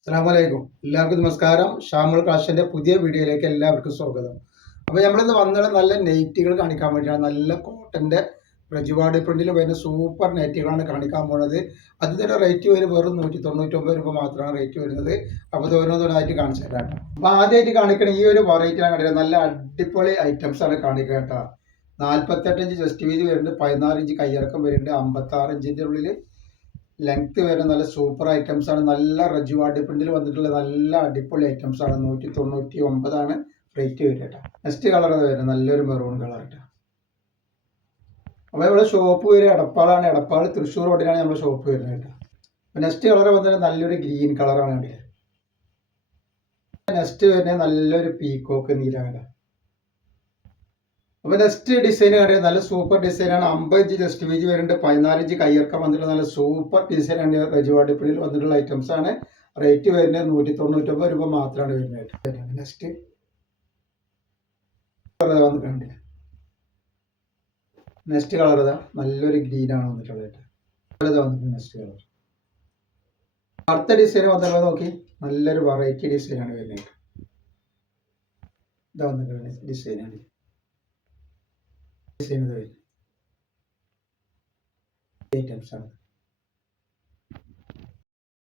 അസ്സലാമലൈക്കും. എല്ലാവർക്കും നമസ്കാരം. ഷാമുൽ കാശിന്റെ പുതിയ വീഡിയോയിലേക്ക് എല്ലാവർക്കും സ്വാഗതം. അപ്പോൾ നമ്മളിന്ന് വന്നത് നല്ല നെയ്റ്റുകൾ കാണിക്കാൻ വേണ്ടിയാണ്. നല്ല കോട്ടന്റെ പ്രജുവാട് പ്രിന്റിൽ വരുന്ന സൂപ്പർ നെറ്റുകളാണ് കാണിക്കാൻ പോകുന്നത്. അതിന്റെ റേറ്റ് വരും വെറും 199 രൂപ മാത്രമാണ് റേറ്റ് വരുന്നത്. അപ്പോൾ ഇത് ഓരോന്നോരോന്നായിട്ട് കാണിച്ചു തരാം. അപ്പോൾ ആദ്യമായിട്ട് കാണിക്കുന്ന ഈ ഒരു വെറൈറ്റിയാണ് കണ്ടിട്ട് നല്ല അടിപൊളി ഐറ്റംസ് ആണ് കാണിക്കുക കേട്ടോ. 48 ഇഞ്ച് ചെസ്റ്റ് വീതി വരുന്നുണ്ട്, 14 ഇഞ്ച് കയ്യിറക്കം വരുന്നുണ്ട്, 56 ഇഞ്ചിന്റെ ഉള്ളിൽ ലെങ്ത് വരുന്ന നല്ല സൂപ്പർ ഐറ്റംസ് ആണ്. നല്ല റജുവാടി പ്രിന്റിൽ വന്നിട്ടുള്ള നല്ല അടിപൊളി ഐറ്റംസ് ആണ്. 199 റേറ്റ് വരിക കേട്ടോ. നെക്സ്റ്റ് കളർ വരുന്നത് നല്ലൊരു മെറൂൺ കളർ കേട്ടോ. അപ്പോൾ ഇവിടെ ഷോപ്പ് വരിക എടപ്പാളാണ്. എടപ്പാൾ തൃശ്ശൂർ റോഡിലാണ് നമ്മുടെ ഷോപ്പ് വരുന്നത് കേട്ടോ. നെക്സ്റ്റ് കളർ വന്നിട്ട് നല്ലൊരു ഗ്രീൻ കളറാണ് കേട്ടോ. നെക്സ്റ്റ് വരുന്നത് നല്ലൊരു പീക്കോക്ക് നീല കേട്ടോ. അപ്പോൾ നെക്സ്റ്റ് ഡിസൈൻ കണ്ടിട്ട് നല്ല സൂപ്പർ ഡിസൈനാണ്. 50 ഇഞ്ച് ജസ്റ്റ് വീതി വരുന്നുണ്ട്, 14 ഇഞ്ച് കയ്യിറക്കം വന്നിട്ടുള്ള നല്ല സൂപ്പർ ഡിസൈനാണ്. റജുവാടി പ്രിന്റിൽ വന്നിട്ടുള്ള ഐറ്റംസ് ആണ്. റേറ്റ് വരുന്നത് 199 രൂപ മാത്രമാണ് വരുന്നത്. നെക്സ്റ്റ് വന്നിട്ടുണ്ട്. നെക്സ്റ്റ് കളർ ഇതാ നല്ലൊരു ഗ്രീൻ ആണ് വന്നിട്ടുള്ളത്. വന്നിട്ടുണ്ട് നെക്സ്റ്റ് കളർ. അടുത്ത ഡിസൈൻ വന്നിട്ടുള്ളത് നോക്കി, നല്ലൊരു വെറൈറ്റി ഡിസൈനാണ് വരുന്നത്. ഇതാ വന്നിട്ടുള്ള ഡിസൈനാണ്. ഐറ്റംസ് ആണ്.